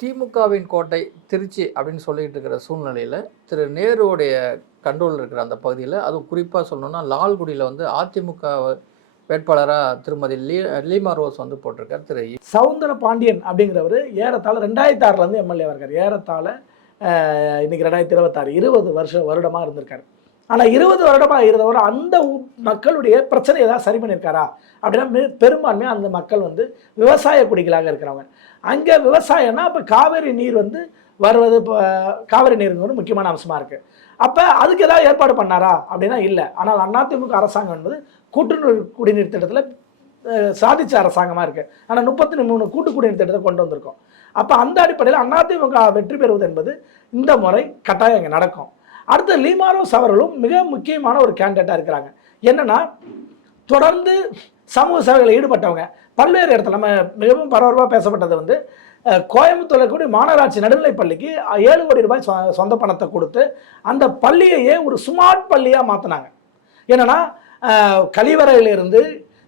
திமுகவின் கோட்டை திருச்சி அப்படின்னு சொல்லிட்டு இருக்கிற சூழ்நிலையில் திரு நேருடைய கண்ட்ரோல் இருக்கிற அந்த பகுதியில், அதுவும் குறிப்பாக சொல்லணும்னா லால்குடியில் வந்து அதிமுக வேட்பாளராக திருமதி லீமா ரோஸ் வந்து போட்டிருக்கார் திரு சவுந்தர பாண்டியன் அப்படிங்கிறவர் ஏறத்தாழ 2006 எம்எல்ஏ இருக்கார். ஏறத்தாழ இன்னைக்கு 2026 20 வருடமாக இருந்திருக்காரு. ஆனால் 20 வருடமாக இருந்தவர் அந்த மக்களுடைய பிரச்சனையை தான் சரி பண்ணியிருக்காரா அப்படின்னா பெரும்பான்மையாக அந்த மக்கள் வந்து விவசாய குடிகளாக இருக்கிறவங்க. அங்கே விவசாயம்னா இப்போ காவேரி நீர் வந்து வருவது, இப்போ காவிரி நீர் ஒரு முக்கியமான அம்சமாக இருக்குது. அப்போ அதுக்கு ஏதாவது ஏற்பாடு பண்ணாரா அப்படின்னா இல்லை. ஆனால் அதிமுக அரசாங்கம் என்பது கூட்டுநீர் குடிநீர் திட்டத்தில் சாதிச்ச அரசாங்கமாக இருக்குது. ஆனால் 33 கூட்டு குடிநீர் திட்டத்தை கொண்டு வந்திருக்கோம். அப்போ அந்த அடிப்படையில் அதிமுக வெற்றி பெறுவது என்பது இந்த முறை கட்டாயம் இங்கே நடக்கும். அடுத்து லீமா ரோஸ் அவர்களும் மிக முக்கியமான ஒரு கேண்டிடேட்டாக இருக்கிறாங்க. என்னென்னா, தொடர்ந்து சமூக சேவைகளில் ஈடுபட்டவங்க. பல்வேறு இடத்துல நம்ம மிகவும் பரபரப்பாக பேசப்பட்டது வந்து கோயம்புத்தூரில் கூடிய மாநகராட்சி நடுநிலைப் பள்ளிக்கு 7 கோடி ரூபாய் சொந்த பணத்தை கொடுத்து அந்த பள்ளியையே ஒரு ஸ்மார்ட் பள்ளியாக மாற்றினாங்க. என்னென்னா, கழிவறையிலிருந்து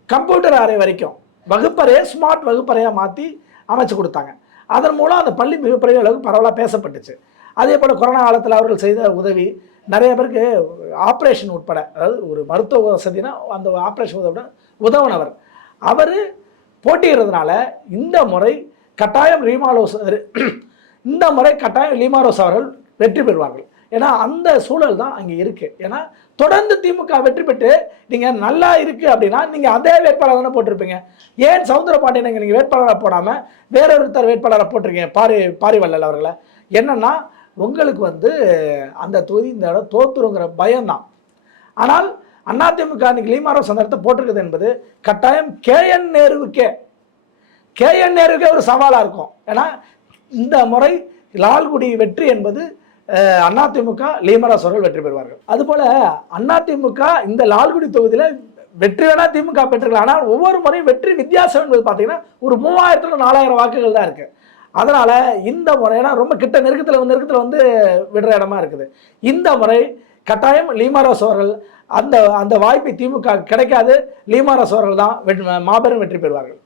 கம்ப்யூட்டர் அறை வரைக்கும் வகுப்பறையை ஸ்மார்ட் வகுப்பறையாக மாற்றி அமைச்சு கொடுத்தாங்க. அதன் மூலம் அந்த பள்ளி மிகப்பெரிய அளவுக்கு பரவலாக பேசப்பட்டுச்சு. அதே போல் கொரோனா காலத்தில் அவர்கள் செய்த உதவி நிறைய பேருக்கு ஆப்ரேஷன் உட்பட, அதாவது ஒரு மருத்துவ வசதினா அந்த ஆப்ரேஷன் உதவினவர் அவர் போட்டியிடுறதுனால இந்த முறை கட்டாயம் லீமா ரோஸ் அவர்கள் வெற்றி பெறுவார்கள். ஏன்னா அந்த சூழல் தான் அங்கே இருக்குது. ஏன்னா தொடர்ந்து திமுக வெற்றி பெற்று நீங்கள் நல்லா இருக்குது அப்படின்னா நீங்கள் அதே வேட்பாளர் தானே போட்டிருப்பீங்க. ஏன் சவுந்தர பாண்டியன் நீங்கள் வேட்பாளராக போடாமல் வேறொருத்தர் வேட்பாளரை போட்டிருக்கீங்க, பாரிவள்ளல் அவர்களை? என்னென்னா, உங்களுக்கு வந்து அந்த தொகுதி இந்த இடம் தோத்துருங்கிற பயம்தான். ஆனால் அதிமுக அன்னைக்கு லீமா ரோஸ் அந்த இடத்த போட்டிருக்குது என்பது கட்டாயம் கேஎன் நேருவுக்கே ஒரு சவாலாக இருக்கும். ஏன்னா இந்த முறை லால்குடி வெற்றி என்பது அதிமுக லீமா ரோஸ் அவர்கள் வெற்றி பெறுவார்கள். அதுபோல் அதிமுக இந்த லால்குடி தொகுதியில் வெற்றி வேணா திமுக பெற்றுக்கலாம். ஆனால் ஒவ்வொரு முறையும் வெற்றி வித்தியாசம் என்பது பார்த்தீங்கன்னா ஒரு 3000-4000 வாக்குகள் தான் இருக்குது. அதனால் இந்த முறை ஏன்னா ரொம்ப கிட்ட நெருக்கத்தில் வந்து விடுற இடமா இருக்குது. இந்த முறை கட்டாயம் லீமா ரோஸ் அவர்கள் அந்த வாய்ப்பை திமுக கிடைக்காது. லீமா ரோஸ் அவர்கள் தான் மாபெரும் வெற்றி பெறுவார்கள்.